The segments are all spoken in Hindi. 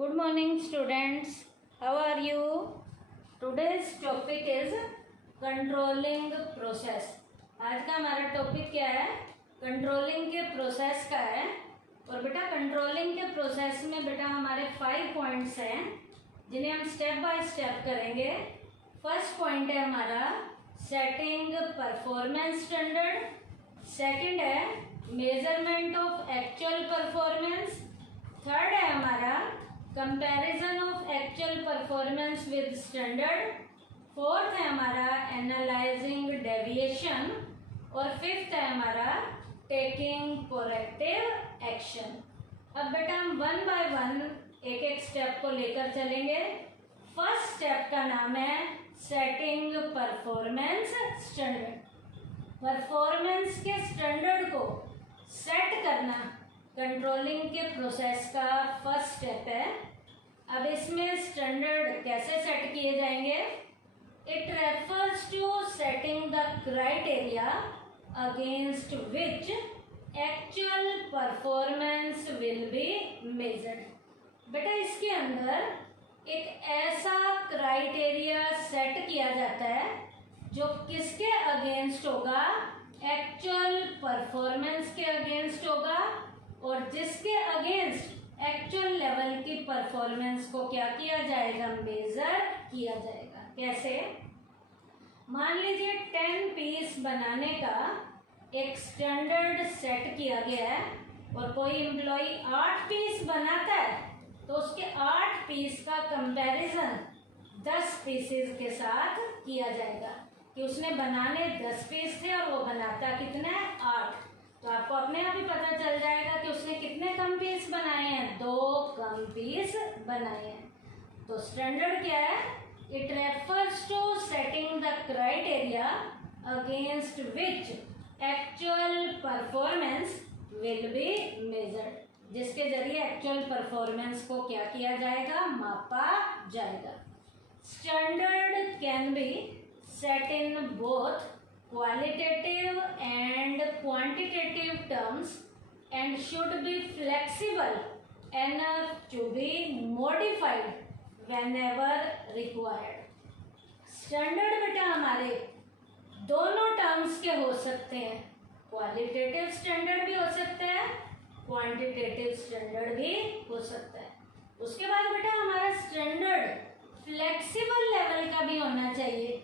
Good morning students. How are you? Today's topic is controlling process. आज का हमारा टॉपिक क्या है? कंट्रोलिंग के प्रोसेस का है। और बेटा कंट्रोलिंग के प्रोसेस में बेटा हमारे 5 पॉइंट्स हैं जिन्हें हम स्टेप बाय स्टेप करेंगे। फर्स्ट पॉइंट है हमारा सेटिंग परफॉर्मेंस स्टैंडर्ड। सेकंड है measurement of actual performance. Third है हमारा comparison of actual performance with standard. Fourth है हमारा एनालाइजिंग डेविएशन। और फिफ्थ है हमारा टेकिंग कोरेक्टिव एक्शन। अब बेटा हम वन बाय वन एक एक स्टेप को लेकर चलेंगे। फर्स्ट स्टेप का नाम है सेटिंग परफॉर्मेंस स्टैंडर्ड। परफॉर्मेंस के स्टैंडर्ड को सेट करना कंट्रोलिंग के प्रोसेस का फर्स्ट स्टेप है। अब इसमें स्टैंडर्ड कैसे सेट किए जाएंगे? It refers to setting the criteria against which actual performance will be measured. बेटा इसके अंदर एक ऐसा क्राइटेरिया सेट किया जाता है जो किसके अगेंस्ट होगा? एक्चुअल परफॉर्मेंस के अगेंस्ट होगा और जिसके अगेंस्ट एक्चुअल लेवल की परफॉर्मेंस को क्या किया जाएगा? मेजर किया जाएगा। कैसे? मान लीजिए 10 पीस बनाने का एक स्टैंडर्ड सेट किया गया है और कोई एम्प्लॉय 8 पीस बनाता है तो उसके 8 पीस का कंपैरिजन 10 पीसेस के साथ किया जाएगा कि उसने बनाने 10 पीस थे और वो बनाता कितने? 8। तो आपको अपने आप ही पता चल जाएगा कि उसने कितने कम पीस बनाए हैं? 2 कम पीस बनाए हैं। तो स्टैंडर्ड क्या है? It refers to setting the criteria against which actual performance will be measured, जिसके जरिए एक्चुअल परफॉर्मेंस को क्या किया जाएगा? मापा जाएगा। Standard can be set in both qualitative and quantitative terms and should be flexible enough to be modified whenever required. Standard बेटा हमारे दोनों टर्म्स के हो सकते हैं। क्वालिटेटिव स्टैंडर्ड भी हो सकता है, क्वांटिटेटिव स्टैंडर्ड भी हो सकता है। उसके बाद बेटा हमारा स्टैंडर्ड फ्लेक्सिबल लेवल का भी होना चाहिए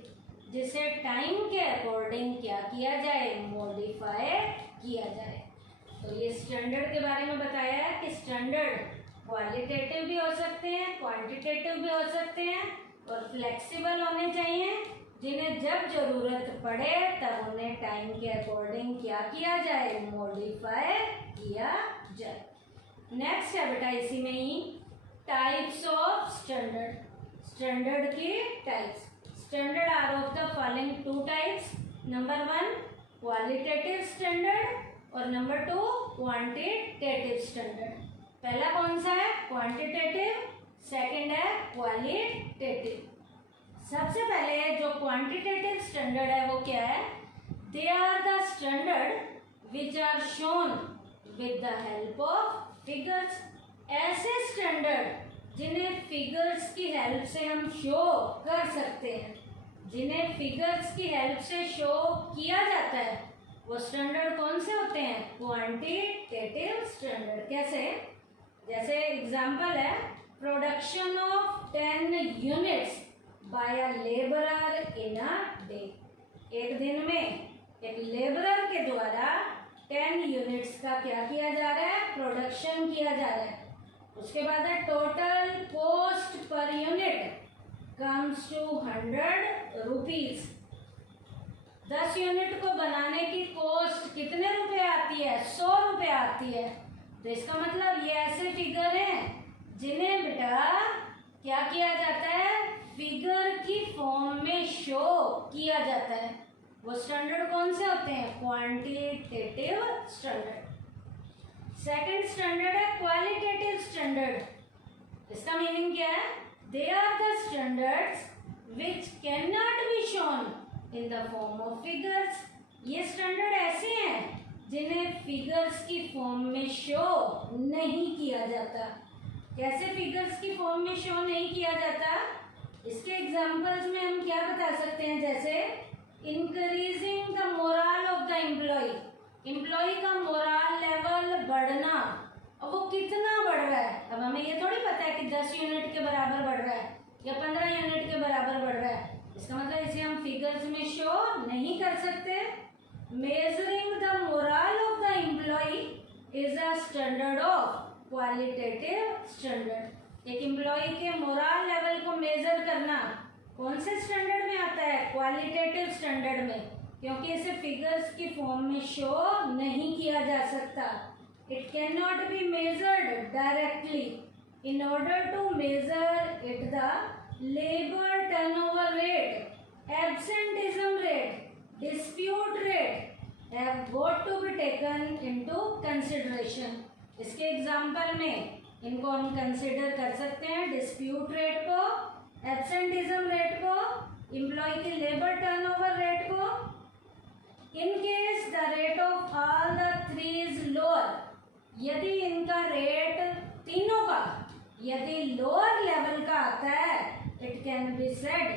जिसे टाइम के अकॉर्डिंग क्या किया जाए? मॉडिफाई किया जाए। तो ये स्टैंडर्ड के बारे में बताया है कि स्टैंडर्ड क्वालिटेटिव भी हो सकते हैं, क्वांटिटेटिव भी हो सकते हैं और फ्लेक्सिबल होने चाहिए, जिन्हें जब जरूरत पड़े तब उन्हें टाइम के अकॉर्डिंग क्या किया जाए? मॉडिफाई किया जाए। नेक्स्ट है बेटा इसी में ही टाइप्स ऑफ स्टैंडर्ड। स्टैंडर्ड की types. Standard are of the following 2 types. Number 1 qualitative standard और number 2 quantitative standard. पहला कौन सा है? quantitative, second है qualitative. सबसे पहले जो quantitative standard है वो क्या है? They are the standard which are shown with the help of figures. ऐसे standard जिन्हें फिगर्स की हेल्प से हम शो कर सकते हैं, जिन्हें फिगर्स की हेल्प से शो किया जाता है, वो स्टैंडर्ड कौन से होते हैं? Quantitative standard. कैसे? जैसे एग्जांपल है production of 10 units by a labourer in a day. एक दिन में एक लेबरर के द्वारा 10 यूनिट्स का क्या किया जा रहा है? प्रोडक्शन किया जा रहा है। उसके बाद है total cost per unit comes to 100 rupees. 10 unit को बनाने की कॉस्ट कितने रुपए आती है? 100 रुपए आती है। तो इसका मतलब ये ऐसे फिगर हैं जिन्हें बेटा क्या किया जाता है? फिगर की फॉर्म में शो किया जाता है। वो स्टैंडर्ड कौन से होते हैं? Quantitative standard. सेकंड स्टैंडर्ड है क्वालिटेटिव स्टैंडर्ड। इसका मीनिंग क्या है? They are the standards which can not be shown in the form of figures. ये स्टैंडर्ड ऐसे हैं जिन्हें फिगर्स की फॉर्म में शो नहीं किया जाता। कैसे फिगर्स की फॉर्म में शो नहीं किया जाता? इसके एग्जांपल्स में हम क्या बता सकते हैं, जैसे increasing the morale of the employee, employee का मोरल लेवल बढ़ना। अब वो कितना बढ़ रहा है, अब हमें ये थोड़ी पता है कि 10 यूनिट के बराबर बढ़ रहा है या 15 यूनिट के बराबर बढ़ रहा है। इसका मतलब इसे हम फिगर्स में शो नहीं कर सकते। Measuring the morale of the employee is a standard of qualitative standard. एक एम्प्लॉय के मोरल लेवल को मेजर करना कौन से स्टैंडर्ड में आता है? क्वालिटेटिव स्टैंडर्ड में, क्योंकि इसे फिगर्स की फॉर्म में शो नहीं किया जा सकता। It can not be measured directly. In order to measure it the labour turnover rate, absenteeism rate, dispute rate have got to be taken into consideration. इसके एग्जाम्पल में इनको हम कंसिडर कर सकते हैं, डिस्प्यूट रेट को, एब्सेंटिज्म रेट को, एम्प्लॉय की लेबर टर्नओवर रेट को। In case the rate of all the three is lower, यदि इनका रेट तीनों का यदि लोअर लेवल का आता है, it can be said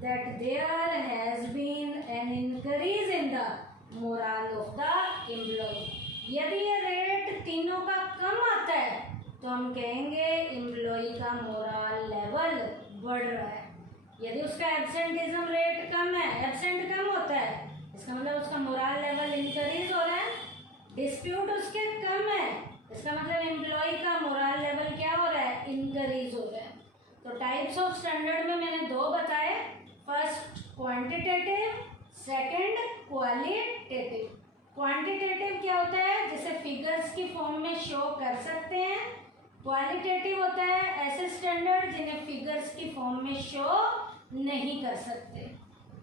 that there has been an increase in the morale of the employee. यदि ये रेट तीनों का कम आता है तो हम कहेंगे एम्प्लॉय का मोरल लेवल बढ़ रहा है। यदि उसका एब्सेंटिज्म रेट कम है, एब्सेंट कम होता है, इसका मतलब उसका मोरल लेवल इंक्रीज हो रहा है। डिस्प्यूट उसके कम है, इसका मतलब एम्प्लॉय का मोरल लेवल क्या हो रहा है? इंक्रीज हो रहा है। तो टाइप्स ऑफ स्टैंडर्ड में मैंने दो बताए, first quantitative, second qualitative. Quantitative क्या होता है? जिसे फिगर्स की फॉर्म में शो कर सकते हैं। क्वालिटेटिव होता है ऐसे स्टैंडर्ड जिन्हें फिगर्स की फॉर्म में शो नहीं कर सकते।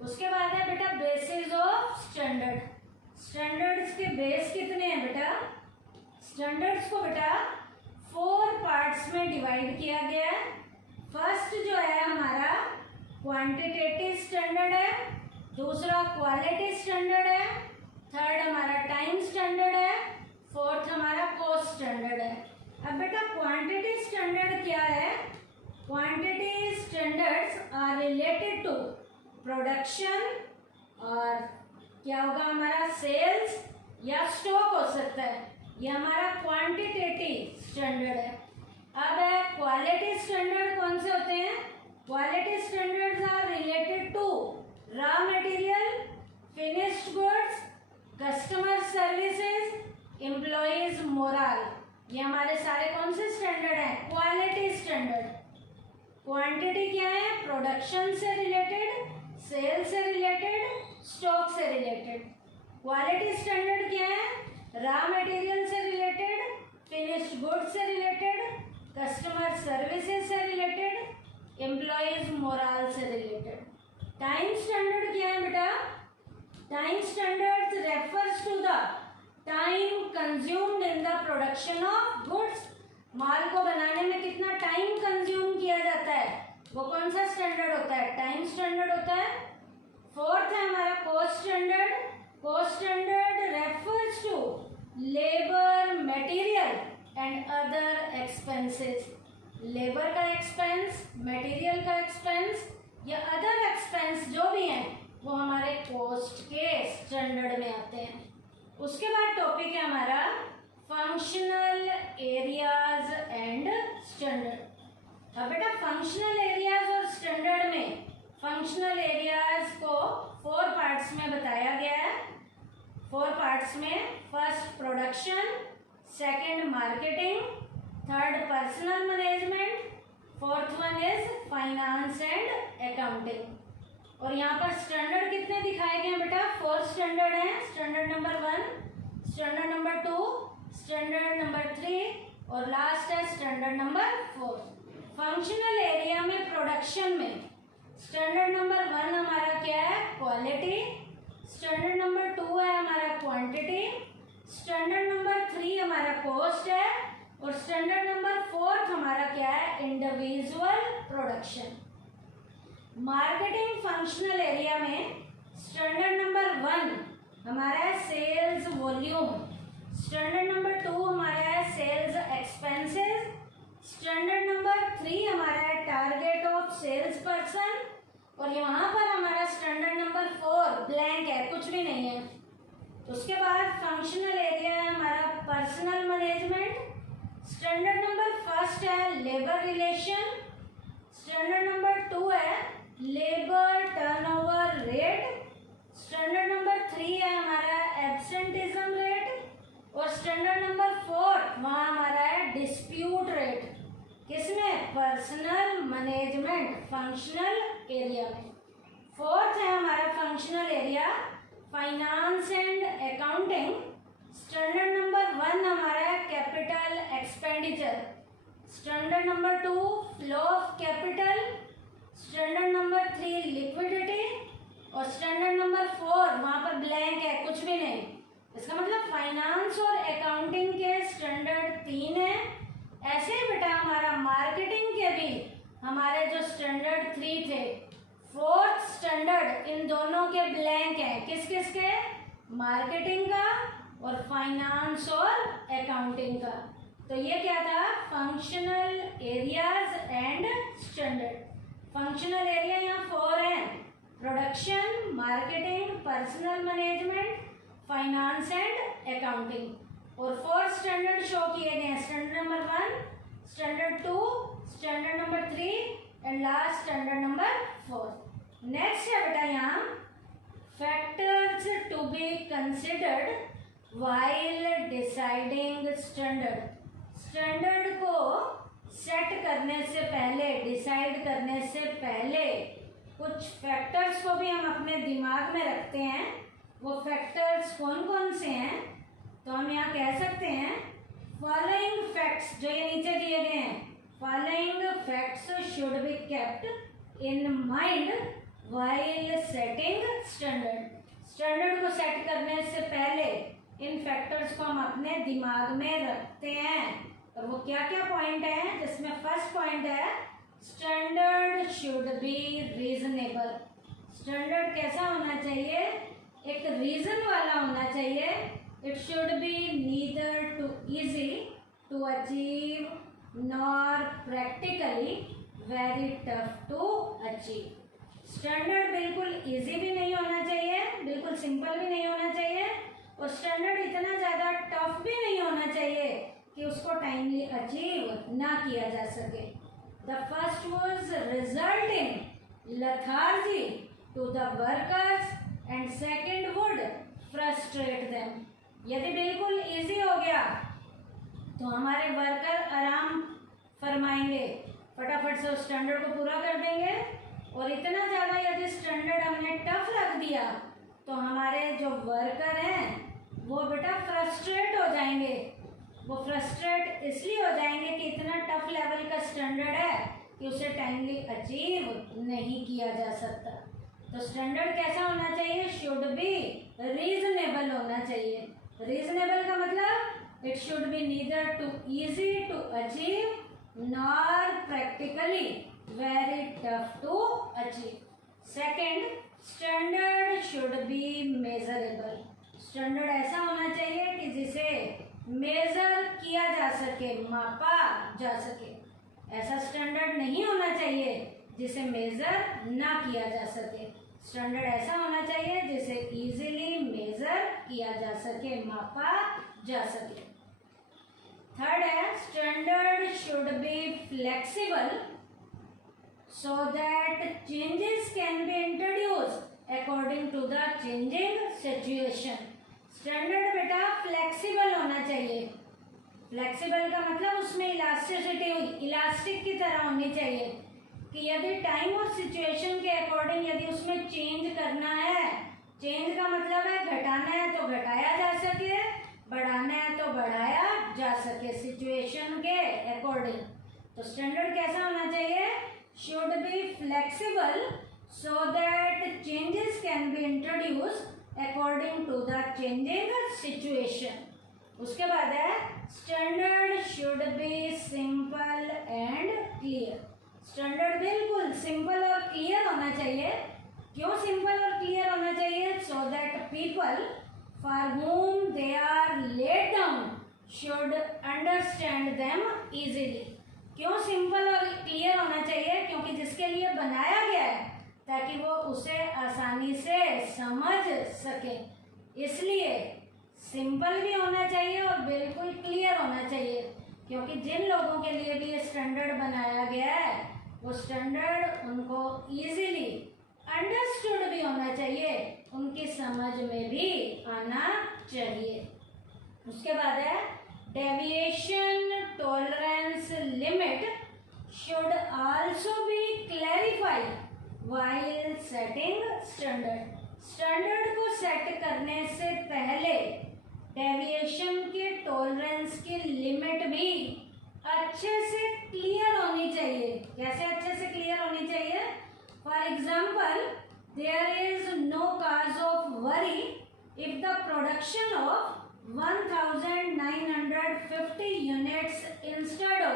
उसके बाद है बेटा बेसिस ऑफ स्टैंडर्ड। स्टैंडर्ड्स के बेस कितने हैं बेटा? स्टैंडर्ड्स को बेटा 4 पार्ट्स में डिवाइड किया गया है। फर्स्ट जो है हमारा क्वांटिटेटिव स्टैंडर्ड है, दूसरा क्वालिटी स्टैंडर्ड है, थर्ड हमारा टाइम स्टैंडर्ड है, फोर्थ हमारा कॉस्ट स्टैंडर्ड है। अब बेटा क्वांटिटी स्टैंडर्ड क्या है? Quantity standards are related to production, और क्या होगा हमारा सेल्स या स्टॉक हो सकता है, ये हमारा क्वांटिटेटिव स्टैंडर्ड है। अब है क्वालिटी स्टैंडर्ड कौन से होते हैं? Quality standards are related to raw material, finished goods, customer services, employees morale. ये हमारे सारे कौन से स्टैंडर्ड हैं? Quality standard. क्वांटिटी क्या है? प्रोडक्शन से रिलेटेड, सेल से रिलेटेड, स्टॉक से रिलेटेड। क्वालिटी स्टैंडर्ड क्या है? रॉ मटेरियल से रिलेटेड, फिनिश्ड गुड से रिलेटेड, कस्टमर सर्विसेज से रिलेटेड, एम्प्लॉयज मोरल से रिलेटेड। टाइम स्टैंडर्ड क्या है बेटा? Time standard refers to the time consumed in the production of goods. माल को बनाने में कितना टाइम कंज्यूम किया जाता है, वो कौन सा स्टैंडर्ड होता है? टाइम स्टैंडर्ड होता है। फोर्थ है हमारा cost standard. Cost standard refers to labour, material and other expenses. Labour का एक्सपेंस, मटेरियल का एक्सपेंस या अदर एक्सपेंस जो भी हैं वो हमारे कॉस्ट के स्टैंडर्ड में आते हैं। उसके बाद टॉपिक है हमारा फंक्शनल एरियाज एंड स्टैंडर्ड। अब बेटा फंक्शनल एरियाज और स्टैंडर्ड में फंक्शनल एरियाज को 4 पार्ट्स में बताया गया है। 4 पार्ट्स में first production, second marketing, third personal management, fourth one is finance and accounting. और यहाँ पर स्टैंडर्ड कितने दिखाए गए हैं बेटा? 4 स्टैंडर्ड हैं। Standard number 1, standard number 2, standard number 3 और लास्ट है स्टैंडर्ड नंबर 4। फंक्शनल एरिया में प्रोडक्शन में स्टैंडर्ड नंबर 1 हमारा क्या है? क्वालिटी। स्टैंडर्ड नंबर 2 है हमारा क्वांटिटी। स्टैंडर्ड नंबर 3 हमारा कॉस्ट है और स्टैंडर्ड नंबर 4 हमारा क्या है? Individual production. Marketing functional area में स्टैंडर्ड नंबर 1 हमारा है सेल्स वॉल्यूम। स्टैंडर्ड नंबर 2 हमारा है sales expenses. Standard standard number first है लेबर रिलेशन, स्टैंडर्ड नंबर 2 है labour turnover rate, standard number 3 है हमारा एब्सेंटिज्म रेट और स्टैंडर्ड नंबर 4 वहाँ हमारा है डिस्प्यूट रेट। किसमें? पर्सनल मैनेजमेंट फंक्शनल एरिया में। फोर्थ है हमारा functional area finance and accounting, standard number 1 हमारा है capital expenditure, standard number 2 flow of capital, standard number 3 liquidity और स्टैंडर्ड नंबर 4 वहाँ पर ब्लैंक है, कुछ भी नहीं। इसका मतलब फाइनेंस और अकाउंटिंग के स्टैंडर्ड 3 है। ऐसे ही बेटा हमारा मार्केटिंग के भी हमारे जो स्टैंडर्ड 3 थे, फोर्थ स्टैंडर्ड इन दोनों के ब्लैंक है। किस किस के? मार्केटिंग का और फाइनेंस और अकाउंटिंग का। तो ये क्या था? Functional areas and standard. Functional area यहाँ 4 हैं, production, marketing, personnel management, finance and accounting. और 4 स्टैंडर्ड शो किए गए हैं, standard number 1, standard 2, standard number 3 and last standard number 4। Next है बेटा यहाँ factors to be considered while deciding standard. Standard को सेट करने से पहले, डिसाइड करने से पहले कुछ फैक्टर्स को भी हम अपने दिमाग में रखते हैं। वो फैक्टर्स कौन कौन से हैं? तो हम यहाँ कह सकते हैं फॉलोइंग फैक्ट्स, जो ये नीचे दिए गए हैं, following facts should be kept in mind while setting standard. Standard को सेट करने से पहले इन फैक्टर्स को हम अपने दिमाग में रखते हैं। और वो क्या क्या पॉइंट है? जिसमें फर्स्ट पॉइंट है standard should be reasonable. Standard कैसा होना चाहिए? एक रीजन वाला होना चाहिए। It should be neither too easy to achieve nor practically very tough to achieve. Standard बिल्कुल इजी भी नहीं होना चाहिए, बिल्कुल सिंपल भी नहीं होना चाहिए और स्टैंडर्ड इतना ज़्यादा टफ भी नहीं होना चाहिए कि उसको टाइमली अचीव ना किया जा सके। The first was result in lethargy to the workers and second would frustrate them। यदि बिल्कुल इजी हो गया तो हमारे वर्कर आराम फरमाएंगे, फटाफट से उस स्टैंडर्ड को पूरा कर देंगे। और इतना ज़्यादा यदि स्टैंडर्ड हमने टफ रख दिया तो हमारे जो वर्कर हैं वो बेटा फ्रस्ट्रेट हो जाएंगे। वो फ्रस्ट्रेट इसलिए हो जाएंगे कि इतना टफ लेवल का स्टैंडर्ड है कि उसे टाइमली अचीव नहीं किया जा सकता। तो स्टैंडर्ड कैसा होना चाहिए? शुड बी रीजनेबल होना चाहिए। रीजनेबल का मतलब it should be neither too easy to achieve nor practically very tough to achieve. Second, standard should be measurable. Standard ऐसा होना चाहिए कि जिसे मेजर किया जा सके, मापा जा सके। ऐसा स्टैंडर्ड नहीं होना चाहिए जिसे मेजर ना किया जा सके। स्टैंडर्ड ऐसा होना चाहिए जिसे इजीली मेजर किया जा सके, मापा जा सके। थर्ड है standard should be flexible so that changes can be introduced according to the changing situation। Standard बेटा फ्लेक्सिबल होना चाहिए। फ्लेक्सिबल का मतलब उसमें इलास्टिसिटी, इलास्टिक की तरह होनी चाहिए कि यदि टाइम और सिचुएशन के अकॉर्डिंग यदि उसमें चेंज करना है, चेंज का मतलब है घटाना है तो घटाया जा सके, बढ़ाना है तो बढ़ाया जा सके सिचुएशन के अकॉर्डिंग। तो स्टैंडर्ड कैसा होना चाहिए? should be flexible so that changes can be introduced according to the changing situation। उसके बाद है standard should be simple and clear। Standard बिल्कुल सिंपल और क्लियर होना चाहिए। क्यों सिंपल और क्लियर होना चाहिए? so that people for whom they are laid down should understand them easily। क्यों सिंपल और क्लियर होना चाहिए? क्योंकि जिसके लिए बनाया गया है ताकि वो उसे आसानी से समझ सके, इसलिए सिंपल भी होना चाहिए और बिल्कुल क्लियर होना चाहिए। क्योंकि जिन लोगों के लिए भी ये स्टैंडर्ड बनाया गया है वो स्टैंडर्ड उनको इजीली अंडरस्टूड भी होना चाहिए, उनकी समझ में भी आना चाहिए। उसके बाद है deviation tolerance limit should also be clarified while setting standard. Standard को सेट करने से पहले डेविएशन के टॉलरेंस की लिमिट भी अच्छे से क्लियर होनी चाहिए। कैसे अच्छे से क्लियर होनी चाहिए? For example, there is no cause of worry if the production of 1950 units instead of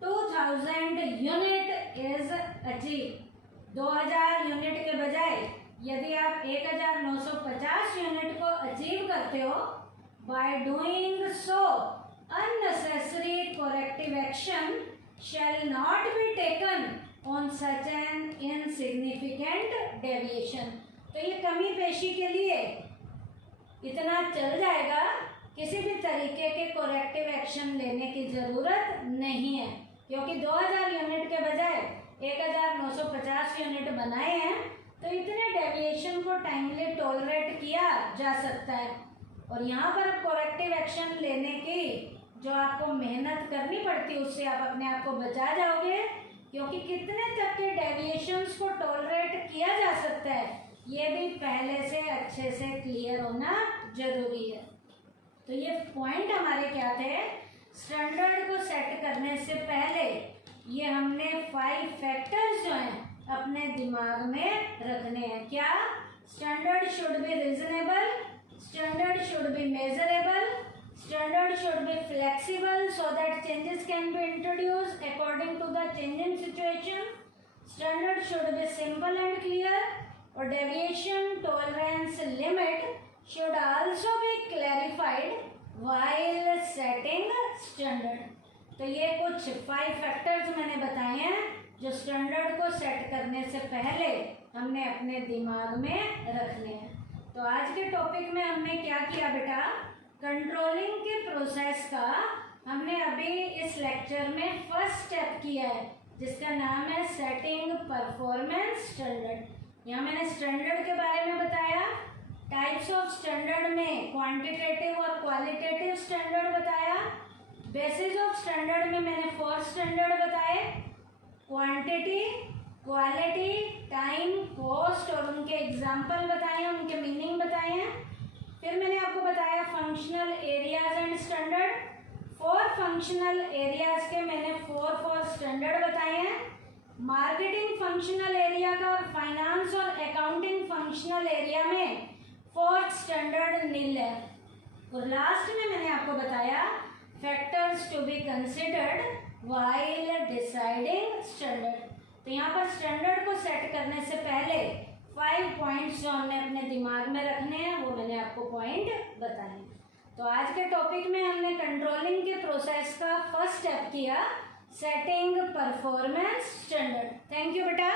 2000 unit is achieved। 2000 unit के बजाय यदि आप 1950 यूनिट को अचीव करते हो, by doing so unnecessary corrective action shall not be taken on such an insignificant deviation। तो ये कमी पेशी के लिए इतना चल जाएगा, किसी भी तरीके के कोरेक्टिव एक्शन लेने की ज़रूरत नहीं है, क्योंकि 2000 यूनिट के बजाय 1950 यूनिट बनाए हैं, तो इतने डेविएशन को टाइमली टॉलरेट किया जा सकता है। और यहाँ पर कोरेक्टिव एक्शन लेने की जो आपको मेहनत करनी पड़ती है उससे आप अपने आप को बचा जाओगे, क्योंकि कितने तक के डेविएशंस को टॉलरेट किया जा सकता है ये भी पहले से अच्छे से क्लियर होना जरूरी है। तो ये पॉइंट हमारे क्या थे? स्टैंडर्ड को सेट करने से पहले ये हमने 5 फैक्टर्स जो हैं अपने दिमाग में रखने हैं। क्या? Standard should be reasonable, standard should be measurable, standard should be flexible so that changes can be introduced according to the changing situation, standard should be simple and clear, और deviation tolerance limit should also be clarified while setting standard। तो ये कुछ 5 फैक्टर्स मैंने बताए हैं जो स्टैंडर्ड को सेट करने से पहले हमने अपने दिमाग में रखने हैं। तो आज के टॉपिक में हमने क्या किया बेटा? कंट्रोलिंग के प्रोसेस का हमने अभी इस लेक्चर में फर्स्ट स्टेप किया है, जिसका नाम है सेटिंग परफॉर्मेंस स्टैंडर्ड। यहाँ मैंने स्टैंडर्ड के बारे में बताया, टाइप्स ऑफ स्टैंडर्ड में क्वांटिटेटिव और क्वालिटेटिव स्टैंडर्ड बताया, बेसिस ऑफ स्टैंडर्ड में मैंने 4 स्टैंडर्ड बताए, क्वांटिटी, क्वालिटी, टाइम, कॉस्ट और उनके एग्जाम्पल बताए हैं, उनके मीनिंग बताए हैं। फिर मैंने आपको बताया functional areas and standard. 4 functional areas के मैंने 4 स्टैंडर्ड बताए हैं। मार्केटिंग फंक्शनल एरिया का और फाइनेंस और अकाउंटिंग फंक्शनल एरिया में 4th स्टैंडर्ड नील है। और लास्ट में मैंने आपको बताया factors to be considered while deciding standard. तो यहाँ पर स्टैंडर्ड को सेट करने से पहले 5 पॉइंट्स जो हमने अपने दिमाग में रखने हैं वो मैंने आपको पॉइंट बताए। तो आज के टॉपिक में हमने कंट्रोलिंग के प्रोसेस का फर्स्ट स्टेप किया, setting performance standard. Thank you बेटा।